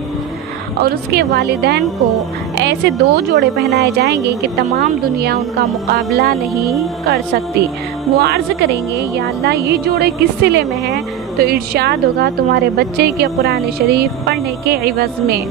اور اس کے والدین کو ایسے 2 جوڑے پہنائے جائیں گے کہ تمام دنیا ان کا مقابلہ نہیں کر سکتی۔ وہ عرض کریں گے یا اللہ یہ جوڑے کس صلے میں ہیں؟ تو ارشاد ہوگا تمہارے بچے کے قرآن شریف پڑھنے کے عوض میں۔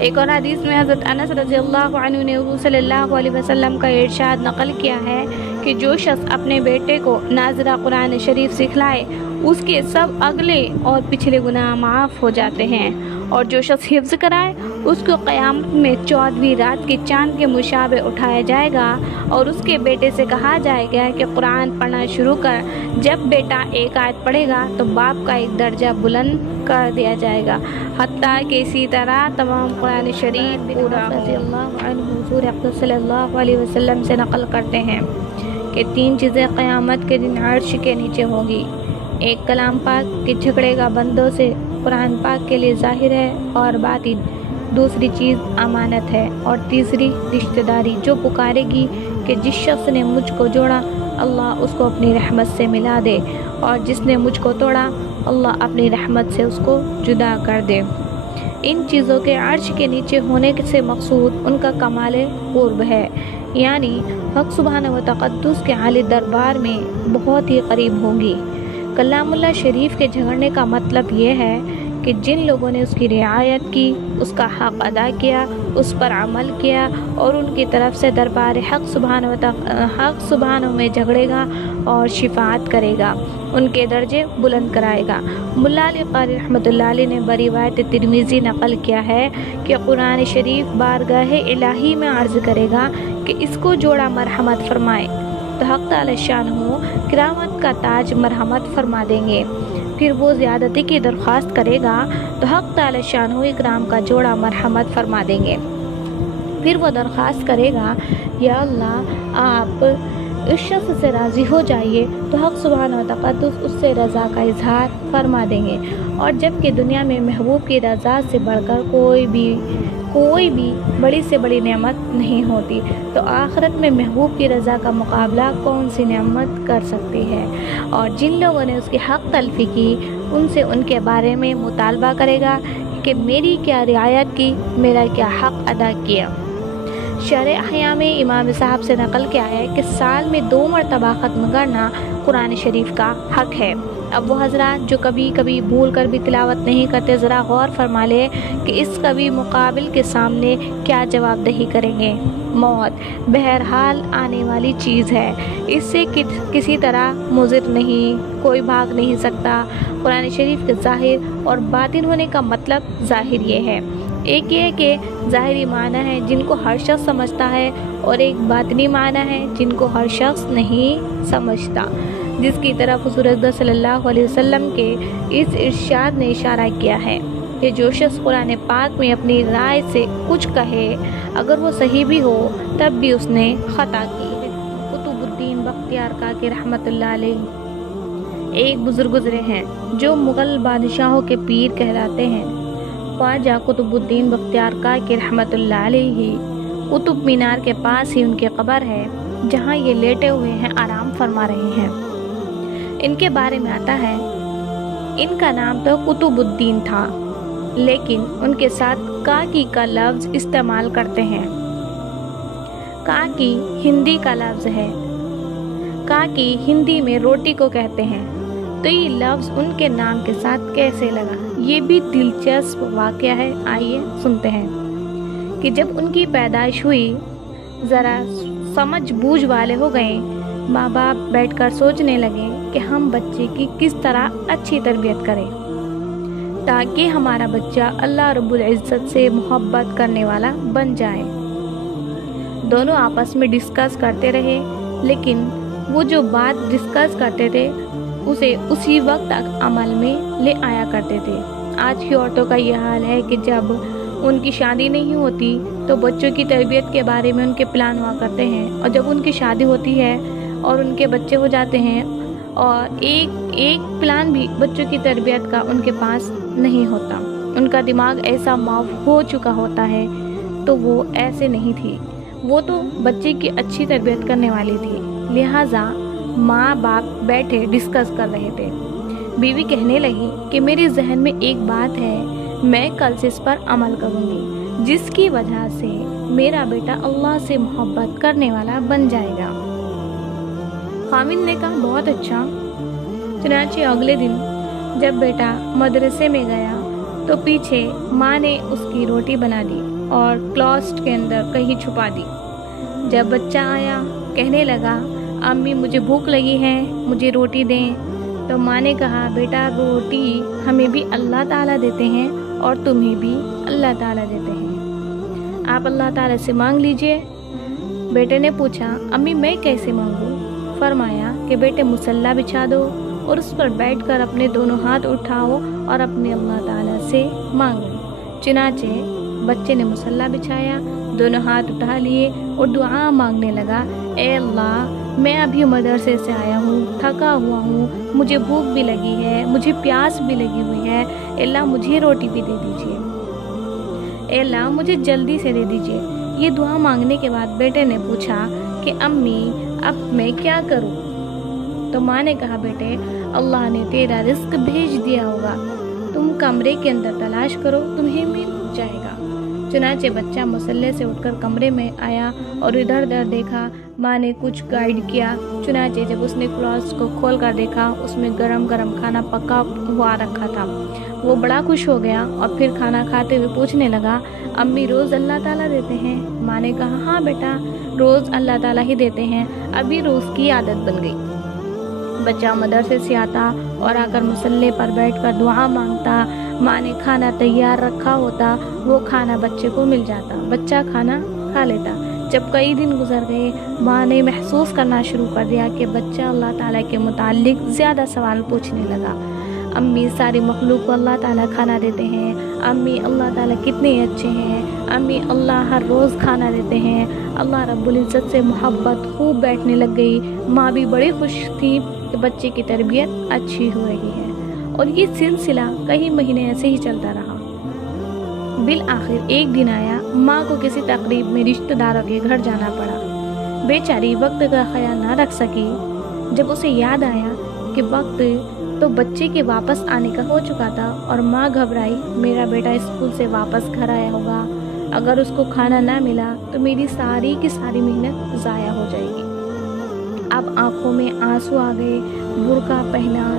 ایک اور حدیث میں حضرت انس رضی اللہ عنہ نے حضور صلی اللہ علیہ وسلم کا ارشاد نقل کیا ہے کہ جو شخص اپنے بیٹے کو ناظرہ قرآن شریف سکھلائے اس کے سب اگلے اور پچھلے گناہ معاف ہو جاتے ہیں، اور جو شخص حفظ کرائے اس کو قیامت میں 14ویں رات کے چاند کے مشابہ اٹھایا جائے گا، اور اس کے بیٹے سے کہا جائے گا کہ قرآن پڑھنا شروع کر۔ جب بیٹا ایک آیت پڑھے گا تو باپ کا ایک درجہ بلند کر دیا جائے گا، حتیٰ کہ اسی طرح تمام قرآن شریف پورا رضی اللہ عنہ حضور اکرم صلی اللہ علیہ وسلم سے نقل کرتے ہیں کہ 3 چیزیں قیامت کے دن عرش کے نیچے ہوں گی۔ ایک کلام پاک کے جھگڑے گا بندوں سے قرآن پاک کے لیے ظاہر ہے اور باطن، دوسری چیز امانت ہے، اور تیسری رشتہ داری جو پکارے گی کہ جس شخص نے مجھ کو جوڑا اللہ اس کو اپنی رحمت سے ملا دے، اور جس نے مجھ کو توڑا اللہ اپنی رحمت سے اس کو جدا کر دے۔ ان چیزوں کے عرش کے نیچے ہونے سے مقصود ان کا کمال قرب ہے، یعنی حق سبحانہ و تقدس کے عالی دربار میں بہت ہی قریب ہوں گی۔ کلام اللہ شریف کے جھگڑنے کا مطلب یہ ہے کہ کہ جن لوگوں نے اس کی رعایت کی، اس کا حق ادا کیا، اس پر عمل کیا اور ان کی طرف سے دربار حق سبحانہ میں جھگڑے گا اور شفاعت کرے گا، ان کے درجے بلند کرائے گا۔ ملا علی قاری رحمۃ اللہ علیہ نے بروایت ترمذی نقل کیا ہے کہ قرآن شریف بارگاہ الہی میں عرض کرے گا کہ اس کو جوڑا مرحمت فرمائے، تو حق تعالی شانہ کرامت کا تاج مرحمت فرما دیں گے۔ پھر وہ زیادتی کی درخواست کرے گا تو حق تعالی شانہ اکرام کا جوڑا مرحمت فرما دیں گے۔ پھر وہ درخواست کرے گا یا اللہ آپ اس شخص سے راضی ہو جائیے، تو حق سبحانہ و تقدس اس سے رضا کا اظہار فرما دیں گے۔ اور جب کہ دنیا میں محبوب کی رضا سے بڑھ کر کوئی بھی بڑی سے بڑی نعمت نہیں ہوتی، تو آخرت میں محبوب کی رضا کا مقابلہ کون سی نعمت کر سکتی ہے؟ اور جن لوگوں نے اس کی حق تلفی کی، ان سے ان کے بارے میں مطالبہ کرے گا کہ میری کیا رعایت کی، میرا کیا حق ادا کیا۔ شرح احیاء میں امام صاحب سے نقل کیا ہے کہ سال میں 2 مرتبہ ختم کرنا قرآن شریف کا حق ہے۔ اب وہ حضرات جو کبھی کبھی بھول کر بھی تلاوت نہیں کرتے، ذرا غور فرما لے کہ اس کبھی مقابل کے سامنے کیا جواب دہی کریں گے۔ موت بہرحال آنے والی چیز ہے، اس سے کسی طرح مضر نہیں، کوئی بھاگ نہیں سکتا۔ قرآن شریف کے ظاہر اور باطن ہونے کا مطلب ظاہر یہ ہے، ایک یہ کہ ظاہری معنی ہے جن کو ہر شخص سمجھتا ہے، اور ایک باطنی معنی ہے جن کو ہر شخص نہیں سمجھتا، جس کی طرف حضور اقدس صلی اللہ علیہ وسلم کے اس ارشاد نے اشارہ کیا ہے کہ جو شخص قرآن پاک میں اپنی رائے سے کچھ کہے، اگر وہ صحیح بھی ہو تب بھی اس نے خطا کی ہے۔ قطب الدین بختیار کاکی رحمۃ اللہ علیہ ایک بزرگ گزرے ہیں جو مغل بادشاہوں کے پیر کہلاتے ہیں۔ خواجہ قطب الدین بختیار کاکی رحمۃ اللہ علیہ قطب مینار کے پاس ہی ان کی قبر ہے، جہاں یہ لیٹے ہوئے ہیں، آرام فرما رہے ہیں۔ ان کے بارے میں آتا ہے ان کا نام تو قطب الدین تھا، لیکن ان کے ساتھ کاکی کا لفظ استعمال کرتے ہیں۔ کاکی ہندی کا لفظ ہے، کاکی ہندی میں روٹی کو کہتے ہیں، تو یہ لفظ ان کے نام کے ساتھ کیسے لگا، یہ بھی دلچسپ واقعہ ہے۔ آئیے سنتے ہیں کہ جب ان کی پیدائش ہوئی، ذرا سمجھ بوجھ والے ہو گئے، ماں باپ بیٹھ کر سوچنے لگے کہ ہم بچے کی کس طرح اچھی تربیت کریں تاکہ ہمارا بچہ اللہ رب العزت سے محبت کرنے والا بن جائے۔ دونوں آپس میں ڈسکس کرتے رہے، لیکن وہ جو بات ڈسکس کرتے تھے اسے اسی وقت عمل میں لے آیا کرتے تھے۔ آج کی عورتوں کا یہ حال ہے کہ جب ان کی شادی نہیں ہوتی تو بچوں کی تربیت کے بارے میں ان کے پلان ہوا کرتے ہیں، اور جب ان کی شادی ہوتی ہے اور ان کے بچے ہو جاتے ہیں، اور ایک پلان بھی بچوں کی تربیت کا ان کے پاس نہیں ہوتا۔ ان کا دماغ ایسا معاف ہو چکا ہوتا ہے، تو وہ ایسے نہیں تھی، وہ تو بچے کی اچھی تربیت کرنے والی تھی۔ لہٰذا ماں باپ بیٹھے ڈسکس کر رہے تھے۔ بیوی کہنے لگی کہ میرے ذہن میں ایک بات ہے، میں کل سے اس پر عمل کروں گی، جس کی وجہ سے میرا بیٹا اللہ سے محبت کرنے والا بن جائے گا۔ خامد نے کہا بہت اچھا۔ چنانچہ اگلے دن جب بیٹا مدرسے میں گیا تو پیچھے ماں نے اس کی روٹی بنا دی اور کلاسٹ کے اندر کہیں چھپا دی۔ جب بچہ آیا کہنے لگا امی مجھے بھوک لگی ہے، مجھے روٹی دیں، تو ماں نے کہا بیٹا روٹی ہمیں بھی اللہ تعالیٰ دیتے ہیں اور تمہیں بھی اللہ تعالیٰ دیتے ہیں، آپ اللہ تعالیٰ سے مانگ لیجئے۔ بیٹے نے پوچھا امی میں کیسے مانگوں؟ فرمایا کہ بیٹے مصلی بچھا دو اور اس پر بیٹھ کر اپنے دونوں ہاتھ اٹھاؤ اور اپنے اللہ تعالیٰ سے مانگو۔ چنانچہ بچے نے مصلی بچھایا، دونوں ہاتھ اٹھا لیے اور دعا مانگنے لگا، اے اللہ میں ابھی مدرسے سے آیا ہوں، تھکا ہوا ہوں، مجھے بھوک بھی لگی ہے، مجھے پیاس بھی لگی ہوئی ہے، اے اللہ مجھے روٹی بھی دے دیجیے، اے اللہ مجھے جلدی سے دے دیجیے۔ یہ دعا مانگنے کے بعد بیٹے نے پوچھا کہ امی اب میں کیا کروں؟ تو ماں نے کہا بیٹے اللہ نے تیرا رزق بھیج دیا ہوگا، تم کمرے کے اندر تلاش کرو، تمہیں مل جائے گا۔ چنانچہ بچہ مصلی سے اٹھ کر کمرے میں آیا اور ادھر ادھر دیکھا، ماں نے کچھ گائیڈ کیا، چنانچہ جب اس نے کلاس کو کھول کر دیکھا اس میں گرم گرم کھانا پکا ہوا رکھا تھا۔ وہ بڑا خوش ہو گیا اور پھر کھانا کھاتے ہوئے پوچھنے لگا، امی روز اللہ تعالیٰ دیتے ہیں؟ ماں نے کہا، ہاں بیٹا، روز اللہ تعالیٰ ہی دیتے ہیں، ابھی روز کی عادت بن گئی۔ بچہ مدرسے سے آتا اور آ کر مصلی پر بیٹھ کر دعا مانگتا، ماں نے کھانا تیار رکھا ہوتا، وہ کھانا بچے کو مل جاتا، بچہ کھانا کھا لیتا۔ جب کئی دن گزر گئے، ماں نے محسوس کرنا شروع کر دیا کہ بچہ اللہ تعالیٰ کے متعلق زیادہ سوال پوچھنے لگا۔ امی ساری مخلوق کو اللہ تعالیٰ کھانا دیتے ہیں، امی اللہ تعالیٰ کتنے اچھے ہیں، امی اللہ ہر روز کھانا دیتے ہیں، اللہ رب العزت سے محبت خوب بیٹھنے لگ گئی۔ ماں بھی بڑی خوش تھی کہ بچے کی تربیت اچھی ہو رہی ہے، اور یہ سلسلہ کئی مہینے ایسے ہی چلتا رہا۔ بالآخر ایک دن آیا، ماں کو کسی تقریب میں رشتہ داروں کے گھر جانا پڑا۔ بیچاری وقت کا خیال نہ رکھ سکی۔ جب اسے یاد آیا کہ وقت تو بچے کے واپس آنے کا ہو چکا تھا، اور ماں گھبرائی، میرا بیٹا اسکول سے واپس گھر آیا ہوگا، اگر اس کو کھانا نہ ملا تو میری ساری کی ساری محنت ضائع ہو جائے گی۔ اب آنکھوں میں آنسو آ گئے، برقع پہنا،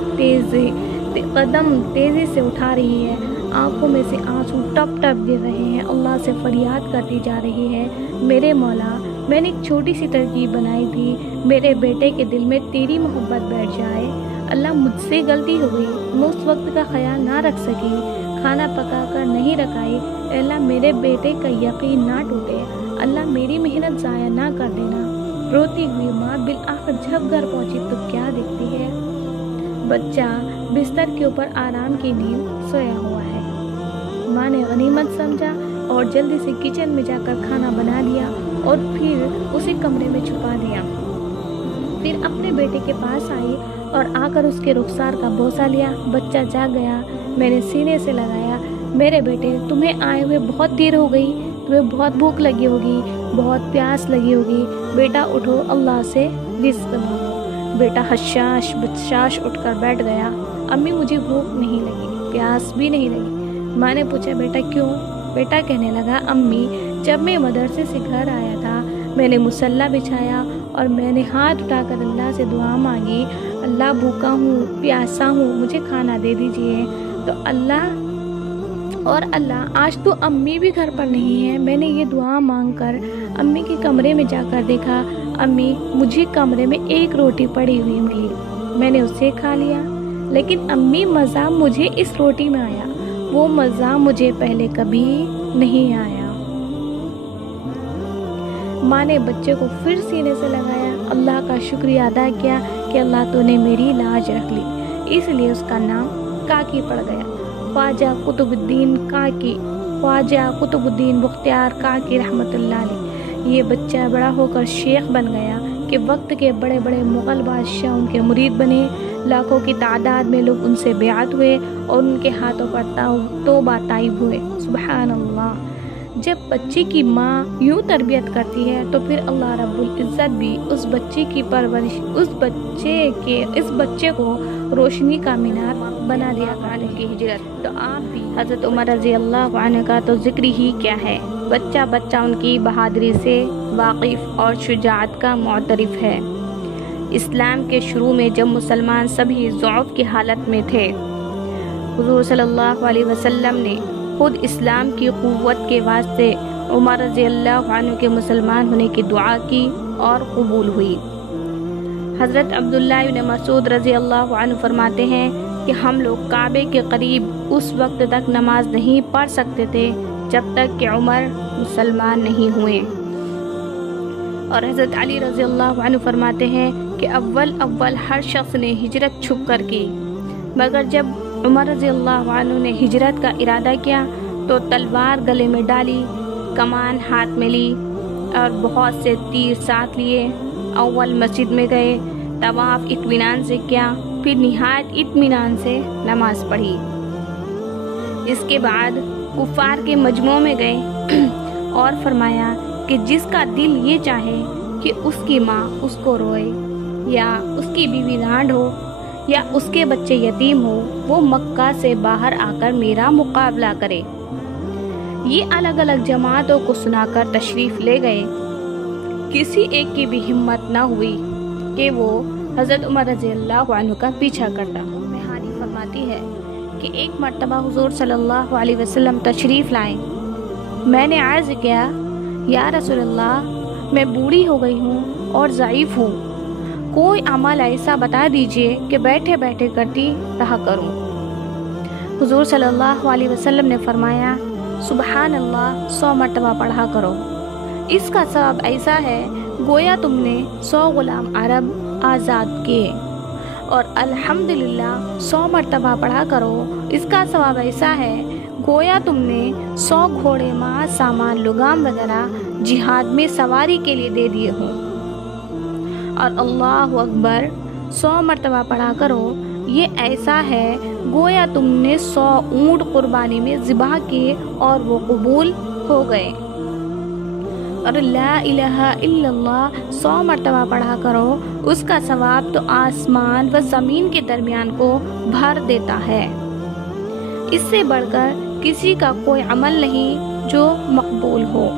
قدم تیزی سے اٹھا رہی ہے، آنکھوں میں سے آنسو ٹپ ٹپ گر رہے ہیں، اللہ سے فریاد کرتی جا رہی ہے، میرے مولا، میں نے ایک چھوٹی سی ترکیب بنائی تھی، میرے بیٹے کے دل میں تیری محبت بیٹھ جائے، اللہ مجھ سے غلطی ہو گئی، میں اس وقت کا خیال نہ رکھ سکی، کھانا پکا کر نہیں رکھائی، اللہ میرے بیٹے کا یقین نہ ٹوٹے، اللہ میری محنت ضائع نہ کر دینا۔ روتی ہوئی ماں بالآخر جب گھر پہنچی تو کیا دیکھتی ہے؟ بچہ بستر کے اوپر آرام کی نیند سویا ہوا ہے۔ ماں نے غنیمت سمجھا اور جلدی سے کچن میں جا کر کھانا بنا لیا اور پھر اسے کمرے میں چھپا دیا۔ پھر اپنے بیٹے کے پاس آئی اور آ کر اس کے رخسار کا بوسہ لیا۔ بچہ جاگ گیا، میں نے سینے سے لگایا، میرے بیٹے تمہیں آئے ہوئے بہت دیر ہو گئی، تمہیں بہت بھوک لگی ہوگی، بہت پیاس لگی ہوگی، بیٹا اٹھو اللہ سے رزق مانگو۔ بیٹا حشاش بشاش اٹھ کر بیٹھ گیا، امی مجھے بھوک نہیں لگی، پیاس بھی نہیں لگی۔ ماں نے پوچھا بیٹا کیوں؟ بیٹا کہنے لگا، امی جب میں مدرسے سے گھر آیا تھا میں نے مصلی بچھایا اور میں نے ہاتھ اٹھا کر اللہ سے دعا مانگی، اللہ بھوکا ہوں، پیاسا ہوں، مجھے کھانا دے دیجئے، تو اللہ آج تو امی بھی گھر پر نہیں ہے، میں نے یہ دعا مانگ کر امی کے کمرے میں جا کر دیکھا، امی مجھے کمرے میں ایک روٹی پڑی ہوئی ملی، میں نے اسے کھا لیا، لیکن امی مزہ مجھے اس روٹی میں آیا، وہ مزہ مجھے پہلے کبھی نہیں آیا۔ ماں نے بچے کو پھر سینے سے لگایا، اللہ کا شکریہ ادا کیا کہ اللہ تو نے میری لاج رکھ لی، اس لیے اس کا نام کاکی پڑ گیا، خواجہ قطب الدین بختیار کاکی رحمۃ اللہ علیہ۔ یہ بچہ بڑا ہو کر شیخ بن گیا کہ وقت کے بڑے بڑے مغل بادشاہ ان کے مرید بنے، لاکھوں کی تعداد میں لوگ ان سے بیعت ہوئے اور ان کے ہاتھوں پر توبہ طائب ہوئے۔ سبحان اللہ۔ جب بچے کی ماں یوں تربیت کرتی ہے تو پھر اللہ رب العزت بھی اس بچے کی پرورش، اس بچے کو روشنی کا مینار بنا دیا کرتے کی ہجرت۔ تو آپ بھی حضرت عمر رضی اللہ عنہ کا تو ذکر ہی کیا ہے، بچہ ان کی بہادری سے واقف اور شجاعت کا معترف ہے۔ اسلام کے شروع میں جب مسلمان سبھی ضعف کی حالت میں تھے، حضور صلی اللہ علیہ وسلم نے خود اسلام کی قوت کے واسطے عمر رضی اللہ عنہ کے مسلمان ہونے کی دعا کی اور قبول ہوئی۔ حضرت عبداللہ بن مسعود رضی اللہ عنہ فرماتے ہیں کہ ہم لوگ کعبے کے قریب اس وقت تک نماز نہیں پڑھ سکتے تھے جب تک کہ عمر مسلمان نہیں ہوئے، اور حضرت علی رضی اللہ عنہ فرماتے ہیں کہ اول ہر شخص نے ہجرت چھپ کر کی، مگر جب عمر رضی اللہ عنہ نے ہجرت کا ارادہ کیا تو تلوار گلے میں ڈالی، کمان ہاتھ میں لی اور بہت سے تیر ساتھ لیے، اول مسجد میں گئے، طواف اطمینان سے کیا، پھر نہایت اطمینان سے نماز پڑھی۔ اس کے بعد کفار کے مجمع میں گئے اور فرمایا کہ جس کا دل یہ چاہے کہ اس کی ماں اس کو روئے یا اس کی بیوی ڈانڈ ہو یا اس کے بچے یتیم ہو، وہ مکہ سے باہر آ کر میرا مقابلہ کرے۔ یہ الگ الگ جماعتوں کو سنا کر تشریف لے گئے۔ کسی ایک کی بھی ہمت نہ ہوئی کہ وہ حضرت عمر رضی اللہ عنہ کا پیچھا کرتا۔ کہانی فرماتی ہے کہ ایک مرتبہ حضور صلی اللہ علیہ وسلم تشریف لائے۔ میں نے عرض کیا، یا رسول اللہ، میں بوڑھی ہو گئی ہوں اور ضعیف ہوں، کوئی عمل ایسا بتا دیجئے کہ بیٹھے بیٹھے کرتی رہا کروں۔ حضور صلی اللہ علیہ وسلم نے فرمایا، سبحان اللہ 100 مرتبہ پڑھا کرو، اس کا ثواب ایسا ہے گویا تم نے 100 غلام عرب آزاد کیے، اور الحمدللہ 100 مرتبہ پڑھا کرو، اس کا ثواب ایسا ہے گویا تم نے 100 گھوڑے ماز سامان لگام وغیرہ جہاد میں سواری کے لیے دے دیے ہوں، اور اللہ اکبر 100 مرتبہ پڑھا کرو، یہ ایسا ہے گویا تم نے 100 اونٹ قربانی میں ذبح کیے اور وہ قبول ہو گئے، اور لا الہ الا اللہ 100 مرتبہ پڑھا کرو، اس کا ثواب تو آسمان و زمین کے درمیان کو بھر دیتا ہے۔ اس سے بڑھ کر کسی کا کوئی عمل نہیں جو مقبول ہو۔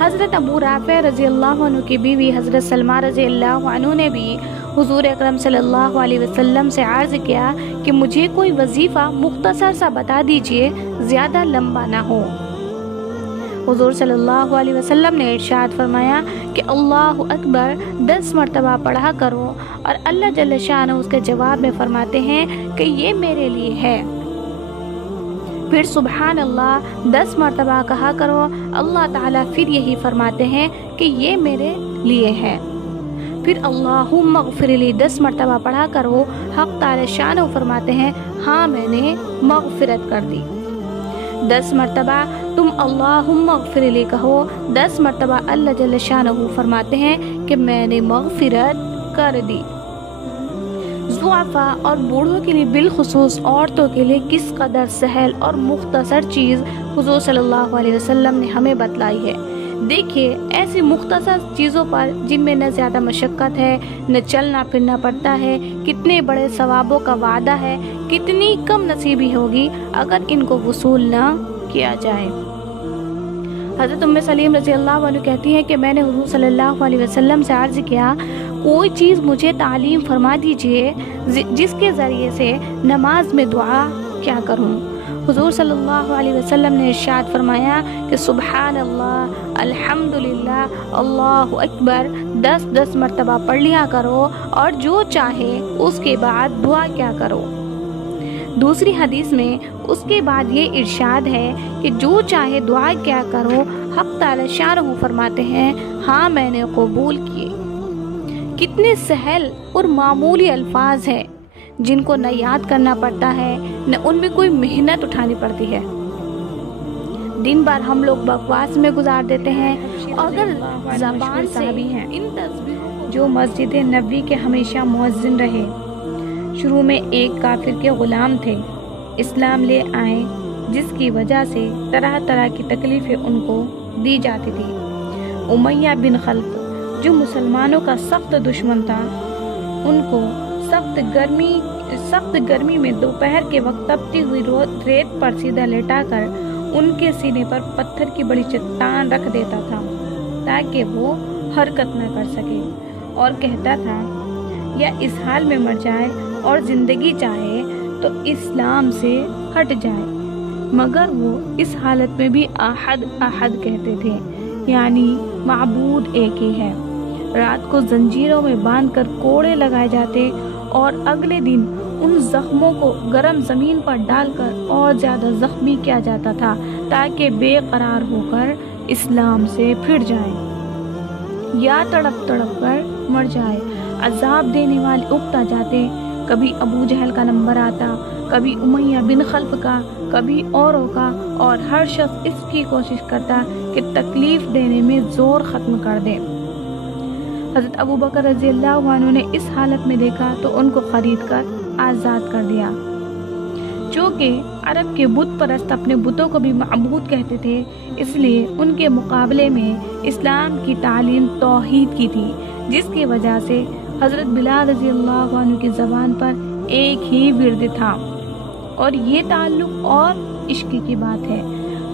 حضرت ابو رافع رضی اللہ عنہ کی بیوی حضرت سلمہ رضی اللہ عنہ نے بھی حضور اکرم صلی اللہ علیہ وسلم سے عرض کیا کہ مجھے کوئی وظیفہ مختصر سا بتا دیجئے، زیادہ لمبا نہ ہو۔ حضور صلی اللہ علیہ وسلم نے ارشاد فرمایا کہ اللہ اکبر 10 مرتبہ پڑھا کرو، اور اللہ جل شانہ اس کے جواب میں فرماتے ہیں کہ یہ میرے لیے ہے۔ پھر سبحان اللہ 10 مرتبہ کہا کرو، اللہ تعالیٰ پھر یہی فرماتے ہیں کہ یہ میرے لیے ہے۔ پھر اللہم اغفر لی 10 مرتبہ پڑھا کرو، حق تعالی شانہ فرماتے ہیں ہاں میں نے مغفرت کر دی۔ 10 مرتبہ تم اللہم اغفر لی کہو، 10 مرتبہ اللہ جل شانہ فرماتے ہیں کہ میں نے مغفرت کر دی۔ ضعفاء اور بوڑھوں کے لیے، بالخصوص عورتوں کے لیے کس قدر سہل اور مختصر چیز حضور صلی اللہ علیہ وسلم نے ہمیں بتلائی ہے۔ دیکھیے ایسی مختصر چیزوں پر جن میں نہ زیادہ مشقت ہے، نہ چلنا پھرنا پڑتا ہے، کتنے بڑے ثوابوں کا وعدہ ہے، کتنی کم نصیبی ہوگی اگر ان کو وصول نہ کیا جائے۔ حضرت ام سلیم رضی اللہ عنہ کہتی ہیں کہ میں نے حضور صلی اللہ علیہ وسلم سے عرض کیا، کوئی چیز مجھے تعلیم فرما دیجئے جس کے ذریعے سے نماز میں دعا کیا کروں۔ حضور صلی اللہ علیہ وسلم نے ارشاد فرمایا کہ سبحان اللہ، الحمدللہ، اللہ اکبر 10 مرتبہ پڑھ لیا کرو، اور جو چاہے اس کے بعد دعا کیا کرو۔ دوسری حدیث میں اس کے بعد یہ ارشاد ہے کہ جو چاہے دعا کیا کرو، حق تعالی شانہ فرماتے ہیں ہاں میں نے قبول کیے۔ کتنے سہل اور معمولی الفاظ ہیں جن کو نہ یاد کرنا پڑتا ہے، نہ ان میں کوئی محنت اٹھانی پڑتی ہے۔ دن بھر ہم لوگ بکواس میں گزار دیتے ہیں، اگر زبان سے ان تصویروں جو مسجد نبوی کے ہمیشہ مؤذن رہے۔ شروع میں ایک کافر کے غلام تھے، اسلام لے آئے، جس کی وجہ سے طرح طرح کی تکلیفیں ان کو دی جاتی تھی۔ امیہ بن خلف جو مسلمانوں کا سخت دشمن تھا، ان کو سخت گرمی میں دوپہر کے وقت تپتی ہوئی ریت پر سیدھا لٹا کر ان کے سینے پر پتھر کی بڑی چٹان رکھ دیتا تھا تاکہ وہ حرکت نہ کر سکے، اور کہتا تھا یا اس حال میں مر جائے اور زندگی چاہے تو اسلام سے ہٹ جائے، مگر وہ اس حالت میں بھی احد احد کہتے تھے، یعنی معبود ایک ہی ہے۔ رات کو زنجیروں میں باندھ کر کوڑے لگائے جاتے، اور اگلے دن ان زخموں کو گرم زمین پر ڈال کر اور زیادہ زخمی کیا جاتا تھا تاکہ بے قرار ہو کر اسلام سے پھر جائیں یا تڑپ تڑپ کر مر جائے۔ عذاب دینے والے اکتا جاتے، کبھی ابو جہل کا نمبر آتا، کبھی امیہ بن خلف کا، کبھی اوروں کا، اور ہر شخص اس کی کوشش کرتا کہ تکلیف دینے میں زور ختم کر دے۔ حضرت ابو بکر رضی اللہ عنہ نے اس حالت میں دیکھا تو ان کو خرید کر آزاد کر دیا۔ چونکہ عرب کے بت پرست اپنے بتوں کو بھی معبود کہتے تھے، اس لیے ان کے مقابلے میں اسلام کی تعلیم توحید کی تھی، جس کی وجہ سے حضرت بلال رضی اللہ عنہ کی زبان پر ایک ہی ورد تھا، اور یہ تعلق اور عشق کی بات ہے۔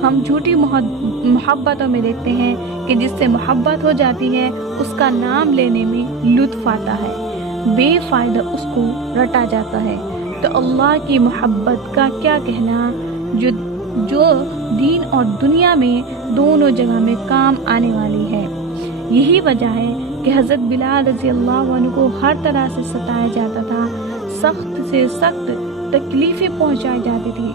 ہم جھوٹی محبتوں میں دیکھتے ہیں کہ جس سے محبت ہو جاتی ہے اس کا نام لینے میں لطف آتا ہے، بے فائدہ اس کو رٹا جاتا ہے۔ تو اللہ کی محبت کا کیا کہنا، جو دین اور دنیا میں دونوں جگہ میں کام آنے والی ہے۔ یہی وجہ ہے کہ حضرت بلال رضی اللہ عنہ کو ہر طرح سے ستایا جاتا تھا، سخت سے سخت تکلیفیں پہنچائی جاتی تھی،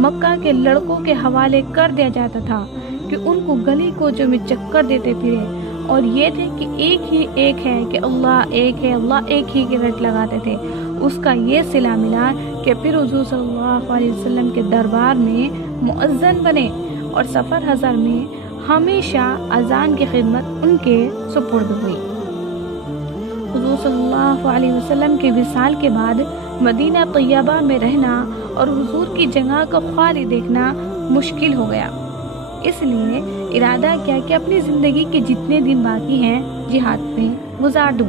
مکہ کے لڑکوں کے حوالے کر دیا جاتا تھا کہ ان کو گلی کوچوں میں چکر دیتے پھرے، اور یہ تھے کہ ایک ہے کہ اللہ ایک ہے، اللہ ایک ہی کی رٹ لگاتے تھے۔ اس کا یہ صلہ ملا کہ پھر حضور صلی اللہ علیہ وسلم کے دربار میں مؤذن بنے، اور سفر حضر میں ہمیشہ اذان کی خدمت ان کے سپرد ہوئی۔ حضور صلی اللہ علیہ وسلم کے وصال کے بعد مدینہ طیبہ میں رہنا اور حضور کی جگہ کو خالی دیکھنا مشکل ہو گیا، اس لیے ارادہ کیا کہ اپنی زندگی کے جتنے دن باقی ہیں جہاد میں گزار دوں،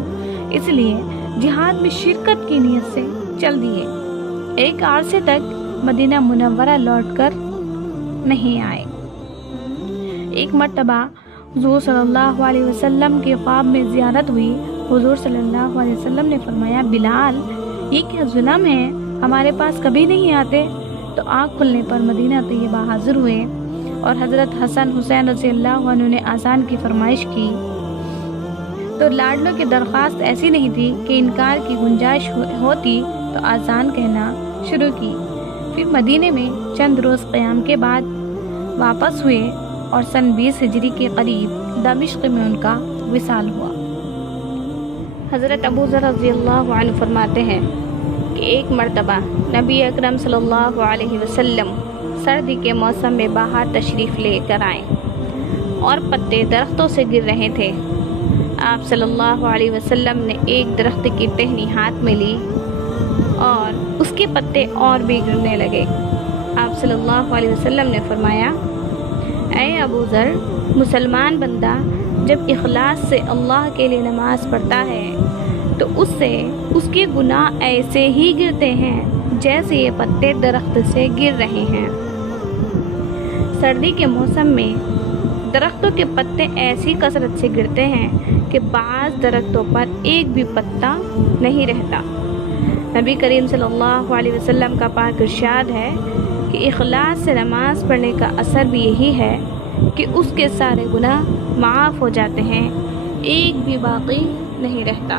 اس لیے جہاد میں شرکت کی نیت سے چل دیے۔ ایک عرصے تک مدینہ منورہ لوٹ کر نہیں آئے۔ ایک مرتبہ حضور صلی اللہ علیہ وسلم کے خواب میں زیارت ہوئی۔ حضور صلی اللہ علیہ وسلم نے فرمایا، بلال یہ کیا ظلم ہے، ہمارے پاس کبھی نہیں آتے؟ تو آنکھ کھلنے پر مدینہ طیبہ حاضر ہوئے اور حضرت حسن حسین رضی اللہ عنہ نے آذان کی فرمائش کی تو لاڈلوں کی درخواست ایسی نہیں تھی کہ انکار کی گنجائش ہوتی تو آذان کہنا شروع کی۔ پھر مدینے میں چند روز قیام کے بعد واپس ہوئے اور سن 20 ہجری کے قریب دمشق میں ان کا وصال ہوا۔ حضرت ابو ذر رضی اللہ عنہ فرماتے ہیں کہ ایک مرتبہ نبی اکرم صلی اللہ علیہ وسلم سردی کے موسم میں باہر تشریف لے کر آئے اور پتے درختوں سے گر رہے تھے۔ آپ صلی اللہ علیہ وسلم نے ایک درخت کی ٹہنی ہاتھ میں لی اور اس کے پتے اور بھی گرنے لگے۔ آپ صلی اللہ علیہ وسلم نے فرمایا، اے ابو ذر، مسلمان بندہ جب اخلاص سے اللہ کے لیے نماز پڑھتا ہے تو اس سے اس کے گناہ ایسے ہی گرتے ہیں جیسے یہ پتے درخت سے گر رہے ہیں۔ سردی کے موسم میں درختوں کے پتے ایسی کثرت سے گرتے ہیں کہ بعض درختوں پر ایک بھی پتا نہیں رہتا۔ نبی کریم صلی اللہ علیہ وسلم کا پاک ارشاد ہے کہ اخلاص سے نماز پڑھنے کا اثر بھی یہی ہے کہ اس کے سارے گناہ معاف ہو جاتے ہیں، ایک بھی باقی نہیں رہتا۔